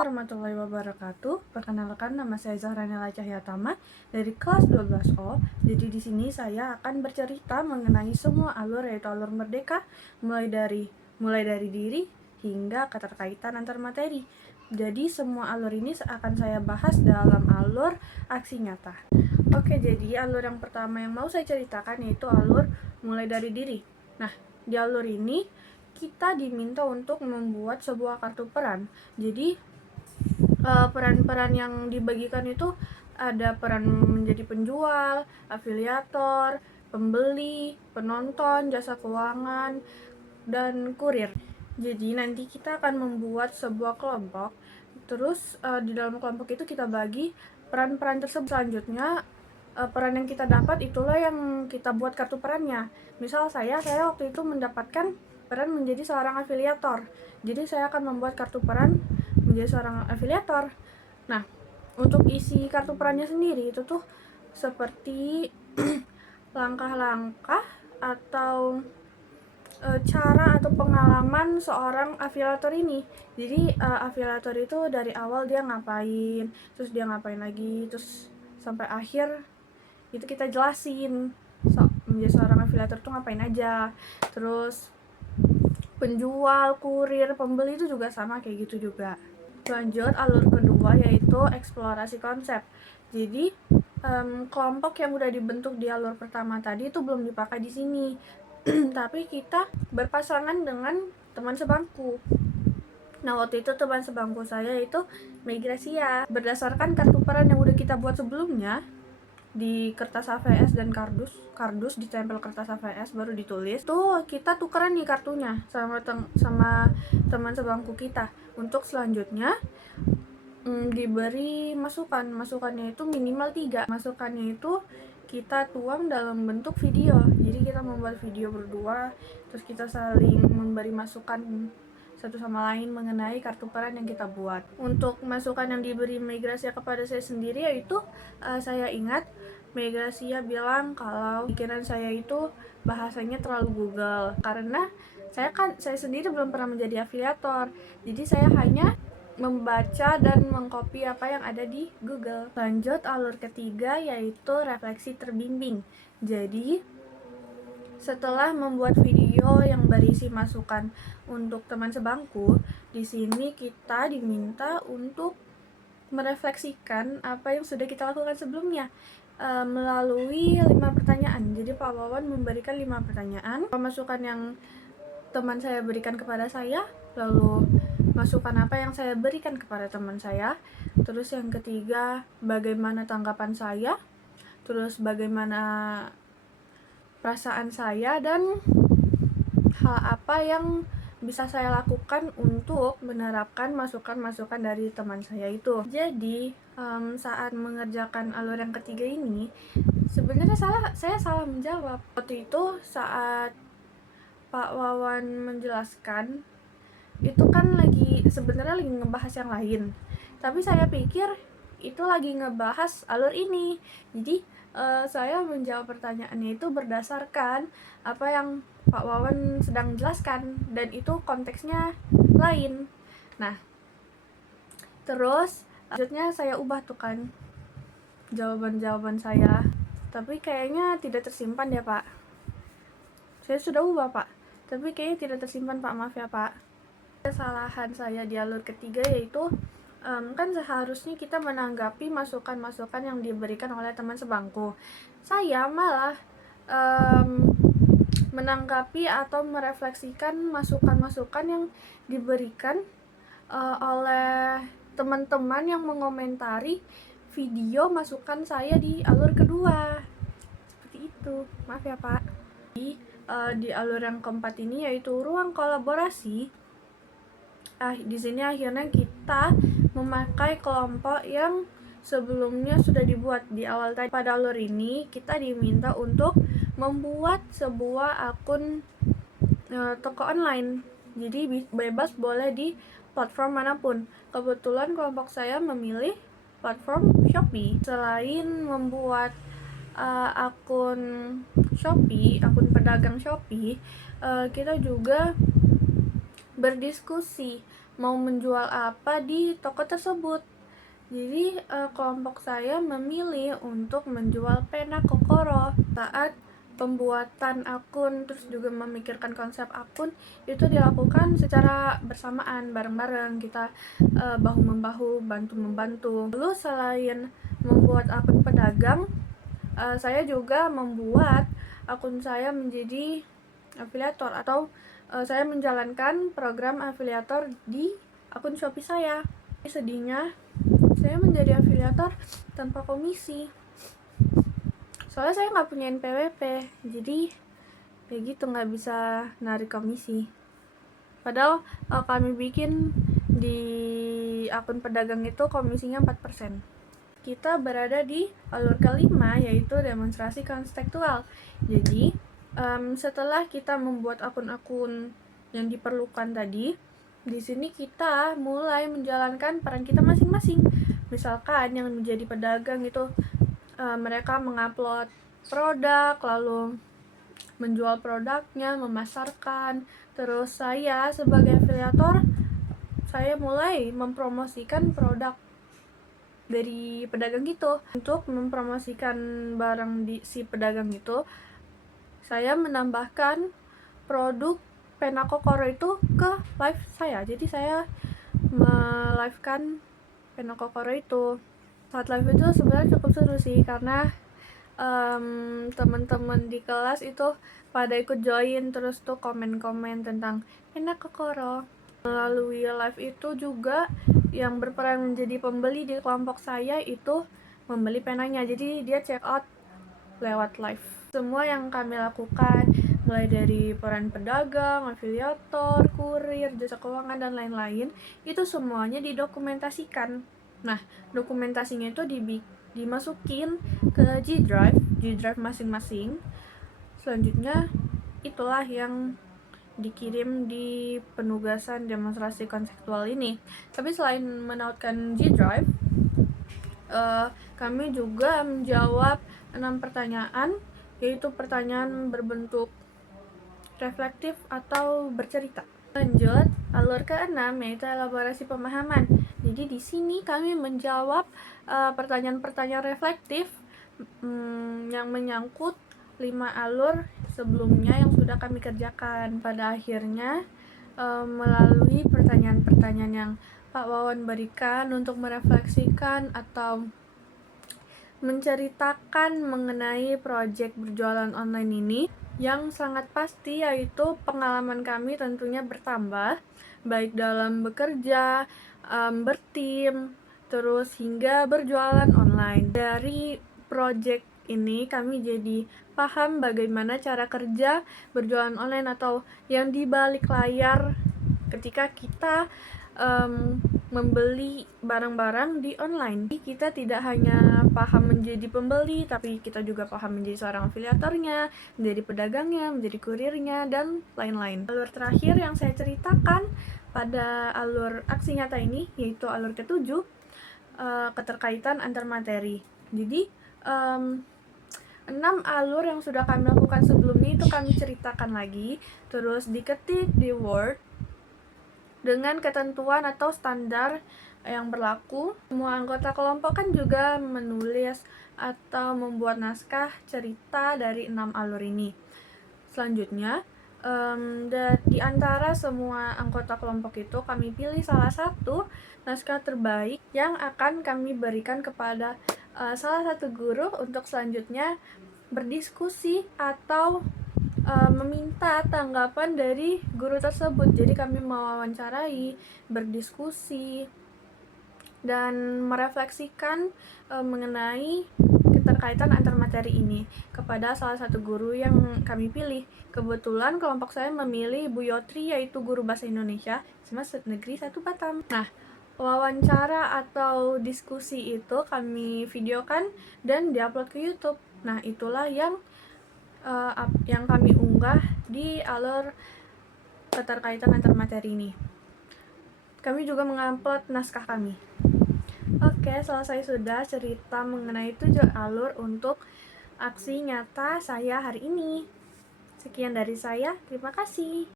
warahmatullahi wabarakatuh. Perkenalkan, nama saya Zahranela Cahyatama dari kelas 12O. Jadi di sini saya akan bercerita mengenai semua alur, yaitu alur merdeka, mulai dari diri hingga keterkaitan antar materi. Jadi semua alur ini akan saya bahas dalam alur aksi nyata. Oke, jadi alur yang pertama yang mau saya ceritakan yaitu alur mulai dari diri. Nah, di alur ini kita diminta untuk membuat sebuah kartu peran. Jadi peran-peran yang dibagikan itu ada peran menjadi penjual, afiliator, pembeli, penonton, jasa keuangan, dan kurir. Jadi nanti kita akan membuat sebuah kelompok. Terus di dalam kelompok itu kita bagi peran-peran tersebut. Selanjutnya peran yang kita dapat itulah yang kita buat kartu perannya. Misal saya waktu itu mendapatkan peran menjadi seorang afiliator. Jadi saya akan membuat kartu peran menjadi seorang afiliator. Nah, untuk isi kartu perannya sendiri itu tuh seperti langkah-langkah atau cara atau pengalaman seorang afiliator ini. Jadi afiliator itu dari awal dia ngapain, terus dia ngapain lagi, terus sampai akhir itu kita jelasin menjadi seorang afiliator tuh ngapain aja. Terus penjual, kurir, pembeli itu juga sama kayak gitu juga. Lanjut alur kedua yaitu eksplorasi konsep. Jadi kelompok yang udah dibentuk di alur pertama tadi itu belum dipakai di sini. Tapi kita berpasangan dengan teman sebangku. Nah, waktu itu teman sebangku saya itu Migrasia. Berdasarkan kartu peran yang udah kita buat sebelumnya di kertas AVS dan kardus ditempel kertas AVS baru ditulis tuh, kita tukeran nih kartunya sama teman sebangku kita. Untuk selanjutnya diberi masukannya itu minimal 3. Masukannya itu kita tuang dalam bentuk video. Jadi kita membuat video berdua, terus kita saling memberi masukan satu sama lain mengenai kartu peran yang kita buat. Untuk masukan yang diberi Migrasia kepada saya sendiri yaitu saya ingat Migrasia bilang kalau pikiran saya itu bahasanya terlalu Google, karena saya sendiri belum pernah menjadi afiliator. Jadi saya hanya membaca dan mengcopy apa yang ada di Google. Lanjut alur ketiga yaitu refleksi terbimbing. Jadi setelah membuat video yang berisi masukan untuk teman sebangku, di sini kita diminta untuk merefleksikan apa yang sudah kita lakukan sebelumnya melalui 5 pertanyaan. Jadi Pak Wawan memberikan 5 pertanyaan, masukan yang teman saya berikan kepada saya, lalu masukan apa yang saya berikan kepada teman saya, terus yang ketiga bagaimana tanggapan saya, terus bagaimana perasaan saya, dan hal apa yang bisa saya lakukan untuk menerapkan masukan-masukan dari teman saya itu. Jadi saat mengerjakan alur yang ketiga ini sebenarnya saya salah menjawab. Waktu itu saat Pak Wawan menjelaskan itu kan sebenarnya lagi ngebahas yang lain, tapi saya pikir itu lagi ngebahas alur ini. Jadi saya menjawab pertanyaannya itu berdasarkan apa yang Pak Wawan sedang jelaskan, dan itu konteksnya lain. Nah, terus selanjutnya saya ubah tuh kan jawaban saya, tapi kayaknya tidak tersimpan ya Pak. Saya sudah ubah Pak, tapi kayaknya tidak tersimpan Pak, maaf ya Pak. Kesalahan saya di alur ketiga yaitu kan seharusnya kita menanggapi masukan-masukan yang diberikan oleh teman sebangku. Saya malah menanggapi atau merefleksikan masukan-masukan yang diberikan oleh teman-teman yang mengomentari video masukan saya di alur kedua. Seperti itu, maaf ya Pak. Di alur yang keempat ini yaitu ruang kolaborasi. Di sini akhirnya kita memakai kelompok yang sebelumnya sudah dibuat di awal tadi. Pada alur ini kita diminta untuk membuat sebuah akun toko online. Jadi bebas boleh di platform manapun. Kebetulan kelompok saya memilih platform Shopee. Selain membuat akun Shopee, akun pedagang Shopee, kita juga berdiskusi mau menjual apa di toko tersebut. Jadi kelompok saya memilih untuk menjual pena Kokoro. Saat pembuatan akun terus juga memikirkan konsep akun itu dilakukan secara bersamaan, bareng-bareng, kita bahu-membahu, bantu-membantu. Lalu selain membuat akun pedagang, saya juga membuat akun saya menjadi afiliator, atau saya menjalankan program afiliator di akun Shopee saya. Sedihnya saya menjadi afiliator tanpa komisi, soalnya saya nggak punya NPWP, jadi kayak gitu, nggak bisa narik komisi. Padahal kami bikin di akun pedagang itu komisinya 4%. Kita berada di alur kelima, yaitu demonstrasi konstekstual. Jadi setelah kita membuat akun-akun yang diperlukan tadi, di sini kita mulai menjalankan peran kita masing-masing. Misalkan yang menjadi pedagang itu mereka mengupload produk, lalu menjual produknya, memasarkan. Terus saya sebagai afiliator, saya mulai mempromosikan produk dari pedagang itu. Untuk mempromosikan barang di si pedagang itu, saya menambahkan produk pena Kokoro itu ke live saya. Jadi saya me-live-kan pena Kokoro itu. Saat live itu sebenarnya cukup seru sih, karena teman-teman di kelas itu pada ikut join, terus tuh komen-komen tentang pena Kokoro. Melalui live itu juga yang berperan menjadi pembeli di kelompok saya itu membeli penanya, jadi dia check out lewat live. Semua yang kami lakukan, mulai dari peran pedagang, afiliator, kurir, jasa keuangan, dan lain-lain, itu semuanya didokumentasikan. Nah, dokumentasinya itu dimasukin ke G Drive masing-masing. Selanjutnya, itulah yang dikirim di penugasan demonstrasi konseptual ini. Tapi selain menautkan G Drive, kami juga menjawab 6 pertanyaan, yaitu pertanyaan berbentuk reflektif atau bercerita. Lanjut, alur ke-6 yaitu elaborasi pemahaman. Jadi di sini kami menjawab pertanyaan-pertanyaan reflektif yang menyangkut 5 alur sebelumnya yang sudah kami kerjakan. Pada akhirnya, melalui pertanyaan-pertanyaan yang Pak Wawan berikan untuk merefleksikan atau menceritakan mengenai proyek berjualan online ini, yang sangat pasti yaitu pengalaman kami tentunya bertambah, baik dalam bekerja, bertim, terus hingga berjualan online. Dari proyek ini kami jadi paham bagaimana cara kerja berjualan online atau yang di balik layar ketika kita membeli barang-barang di online. Kita tidak hanya paham menjadi pembeli, tapi kita juga paham menjadi seorang afiliatornya, menjadi pedagangnya, menjadi kurirnya, dan lain-lain. Alur terakhir yang saya ceritakan pada alur aksi nyata ini, yaitu alur ke-7, keterkaitan antar materi. Jadi 6 alur yang sudah kami lakukan sebelumnya itu kami ceritakan lagi, terus diketik di Word dengan ketentuan atau standar yang berlaku. Semua anggota kelompok kan juga menulis atau membuat naskah cerita dari 6 alur ini. Selanjutnya, di antara semua anggota kelompok itu kami pilih salah satu naskah terbaik yang akan kami berikan kepada salah satu guru untuk selanjutnya berdiskusi atau meminta tanggapan dari guru tersebut. Jadi kami mewawancarai, berdiskusi, dan merefleksikan mengenai keterkaitan antar materi ini kepada salah satu guru yang kami pilih. Kebetulan kelompok saya memilih Bu Yotri, yaitu guru bahasa Indonesia SMA Negeri 1 Batam. Nah, wawancara atau diskusi itu kami videokan dan diupload ke YouTube. Nah, itulah yang kami unggah di alur keterkaitan antar materi ini. Kami juga mengupload naskah kami. Oke, selesai sudah cerita mengenai 7 alur untuk aksi nyata saya hari ini. Sekian dari saya, terima kasih.